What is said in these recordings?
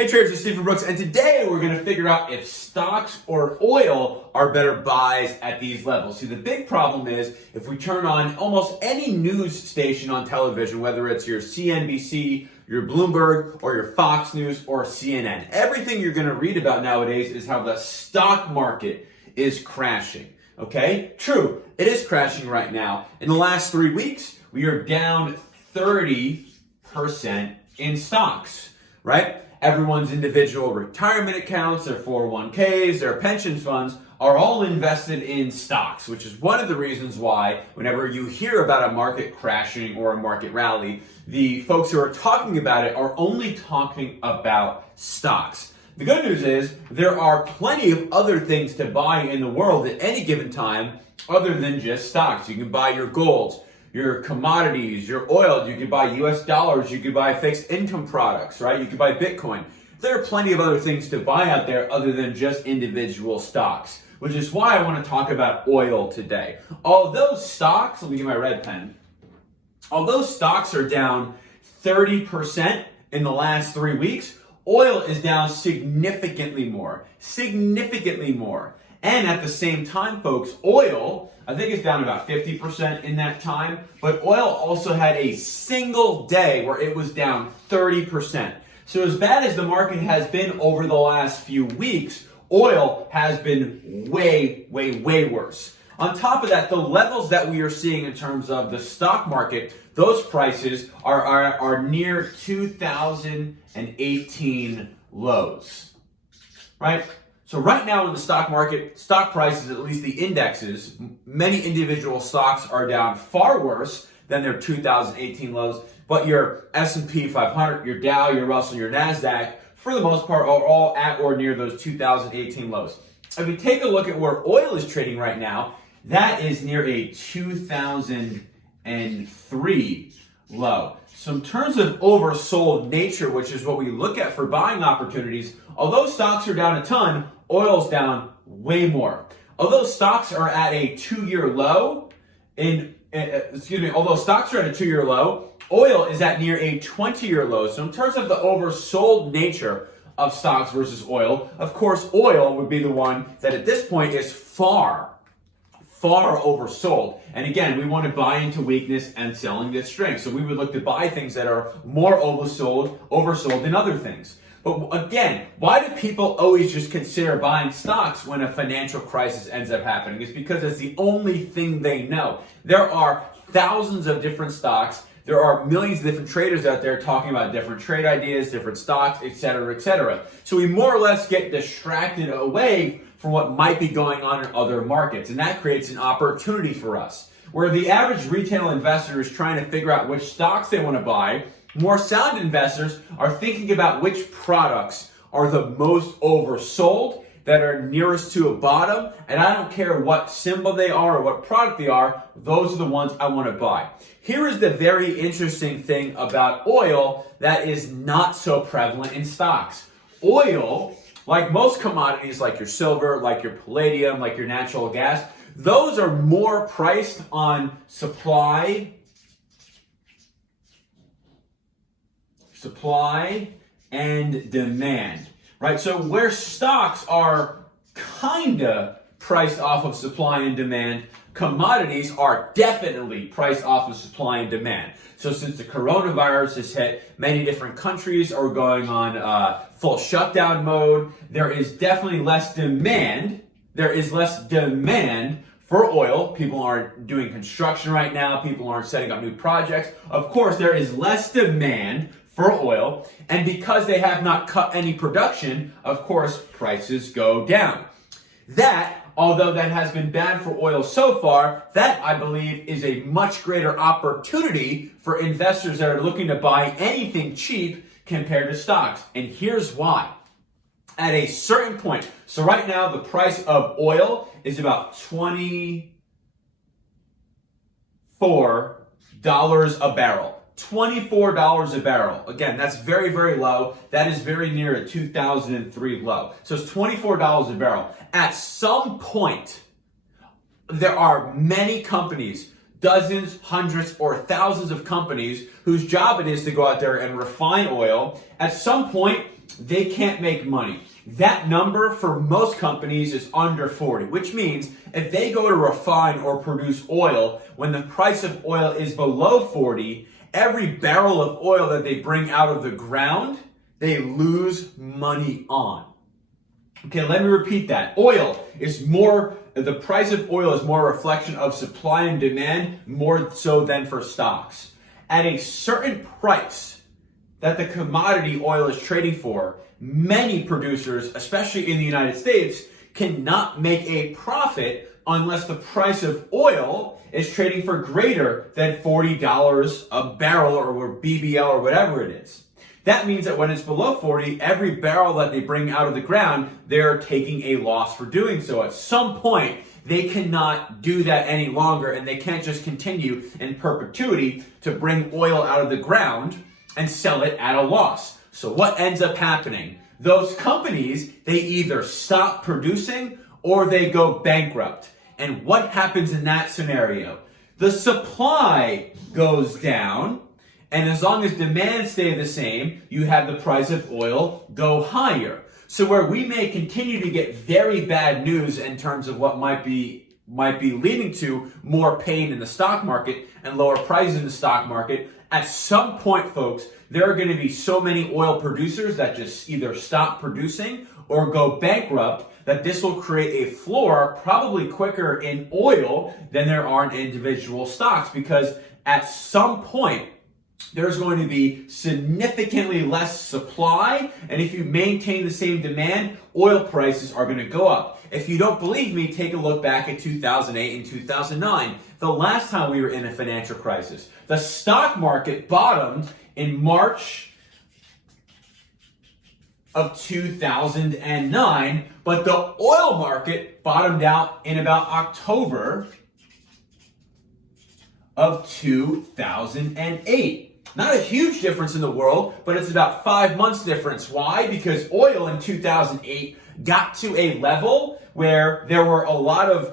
Hey traders, it's Stephen Brooks, and today we're going to figure out if stocks or oil are better buys at these levels. See, the big problem is if we turn on almost any news station on television, whether it's your CNBC, your Bloomberg, or your Fox News, or CNN, everything you're going to read about nowadays is how the stock market is crashing. Okay? True, it is crashing right now. In the last 3 weeks, we are down 30% in stocks, right? Everyone's individual retirement accounts, their 401ks, their pension funds are all invested in stocks, which is one of the reasons why whenever you hear about a market crashing or a market rally, the folks who are talking about it are only talking about stocks. The good news is there are plenty of other things to buy in the world at any given time other than just stocks. You can buy your gold, your commodities, your oil, you could buy US dollars, you could buy fixed income products, right? You could buy Bitcoin. There are plenty of other things to buy out there other than just individual stocks, which is why I want to talk about oil today. Although stocks, let me get my red pen. Although stocks are down 30% in the last 3 weeks, oil is down significantly more. And at the same time, folks, oil, I think it's down about 50% in that time, but oil also had a single day where it was down 30%. So as bad as the market has been over the last few weeks, oil has been way worse. On top of that, the levels that we are seeing in terms of the stock market, those prices are near 2018 lows, right? So right now in the stock market, stock prices, at least the indexes, many individual stocks are down far worse than their 2018 lows, but your S&P 500, your Dow, your Russell, your NASDAQ, for the most part, are all at or near those 2018 lows. If we take a look at where oil is trading right now, that is near a 2003 low. So in terms of oversold nature, which is what we look at for buying opportunities, although stocks are down a ton, oil's down way more. Although stocks are at a 2-year low, although stocks are at a 2-year low, oil is at near a 20-year low. So in terms of the oversold nature of stocks versus oil, of course, oil would be the one that at this point is far oversold. And again, we want to buy into weakness and sell into strength. So we would look to buy things that are more oversold than other things. But again, why do people always just consider buying stocks when a financial crisis ends up happening? It's because it's the only thing they know. There are thousands of different stocks. There are millions of different traders out there talking about different trade ideas, different stocks, etc., etc. So we more or less get distracted away from what might be going on in other markets. And that creates an opportunity for us. Where the average retail investor is trying to figure out which stocks they want to buy, more sound investors are thinking about which products are the most oversold, that are nearest to a bottom, and I don't care what symbol they are or what product they are, those are the ones I want to buy. Here is the very interesting thing about oil that is not so prevalent in stocks. Oil, like most commodities, like your silver, like your palladium, like your natural gas, those are more priced on supply and demand, right? So where stocks are kinda priced off of supply and demand, commodities are definitely priced off of supply and demand. So since the coronavirus has hit, many different countries are going on full shutdown mode. There is definitely less demand. There is less demand for oil. People aren't doing construction right now. People aren't setting up new projects. Of course, there is less demand for oil. And because they have not cut any production, of course, prices go down. Although that has been bad for oil so far, that I believe is a much greater opportunity for investors that are looking to buy anything cheap compared to stocks. And here's why. At a certain point, so right now the price of oil is about $24 a barrel. $24 a barrel. Again, that's very low. That is very near a 2003 low. So it's $24 a barrel. At some point, there are many companies, dozens, hundreds, or thousands of companies whose job it is to go out there and refine oil. At some point, they can't make money. That number for most companies is under 40, which means if they go to refine or produce oil, when the price of oil is below 40, every barrel of oil that they bring out of the ground, they lose money on. Okay, let me repeat that. The price of oil is more a reflection of supply and demand, more so than for stocks. At a certain price that the commodity oil is trading for, many producers, especially in the United States, cannot make a profit unless the price of oil is trading for greater than $40 a barrel or BBL or whatever it is. That means that when it's below 40, every barrel that they bring out of the ground, they're taking a loss for doing so. At some point, they cannot do that any longer, and they can't just continue in perpetuity to bring oil out of the ground and sell it at a loss. So what ends up happening? Those companies, they either stop producing or they go bankrupt. And what happens in that scenario? The supply goes down, and as long as demand stays the same, you have the price of oil go higher. So where we may continue to get very bad news in terms of what might be leading to more pain in the stock market and lower prices in the stock market, at some point, folks, there are going to be so many oil producers that just either stop producing or go bankrupt that this will create a floor probably quicker in oil than there are in individual stocks, because at some point, there's going to be significantly less supply, and if you maintain the same demand, oil prices are going to go up. If you don't believe me, take a look back at 2008 and 2009, the last time we were in a financial crisis. The stock market bottomed in March of 2009, but the oil market bottomed out in about October of 2008. Not a huge difference in the world, but it's about 5 months difference. Why? Because oil in 2008 got to a level where there were a lot of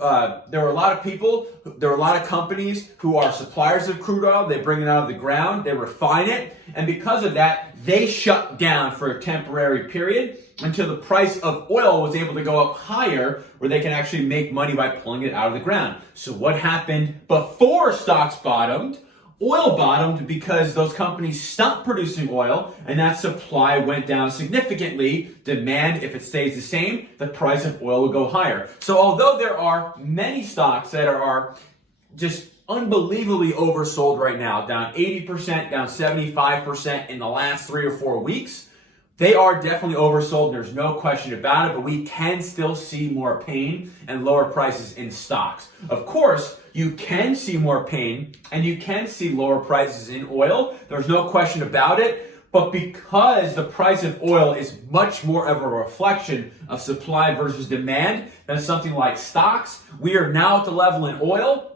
companies who are suppliers of crude oil. They bring it out of the ground, they refine it, and because of that, they shut down for a temporary period until the price of oil was able to go up higher, where they can actually make money by pulling it out of the ground. So what happened before stocks bottomed? Oil bottomed because those companies stopped producing oil and that supply went down significantly. Demand, if it stays the same, the price of oil will go higher. So although there are many stocks that are just unbelievably oversold right now, down 80%, down 75% in the last 3 or 4 weeks, they are definitely oversold. There's no question about it, but we can still see more pain and lower prices in stocks. Of course, you can see more pain and you can see lower prices in oil. There's no question about it. But because the price of oil is much more of a reflection of supply versus demand than something like stocks, we are now at the level in oil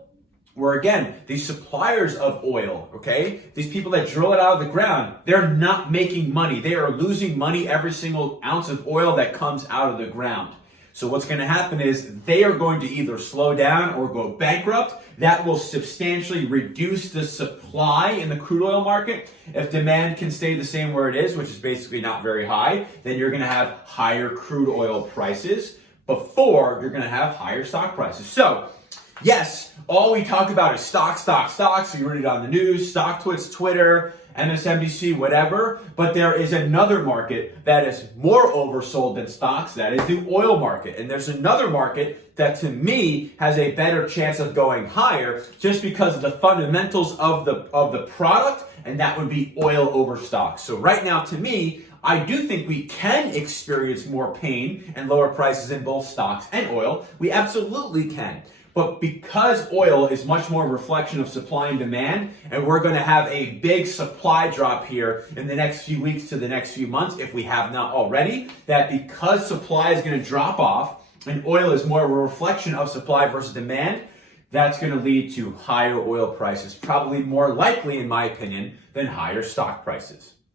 where, again, these suppliers of oil, okay, these people that drill it out of the ground, they're not making money. They are losing money every single ounce of oil that comes out of the ground. So what's going to happen is they are going to either slow down or go bankrupt. That will substantially reduce the supply in the crude oil market. If demand can stay the same where it is, which is basically not very high, then you're going to have higher crude oil prices before you're going to have higher stock prices. So, yes, all we talk about is stocks. You read it on the news, StockTwits, Twitter, MSNBC, whatever. But there is another market that is more oversold than stocks. That is the oil market. And there's another market that, to me, has a better chance of going higher just because of the fundamentals of the product, and that would be oil over stocks. So right now, to me, I do think we can experience more pain and lower prices in both stocks and oil. We absolutely can. But because oil is much more a reflection of supply and demand, and we're going to have a big supply drop here in the next few weeks to the next few months, if we have not already, that because supply is going to drop off and oil is more of a reflection of supply versus demand, that's going to lead to higher oil prices, probably more likely, in my opinion, than higher stock prices.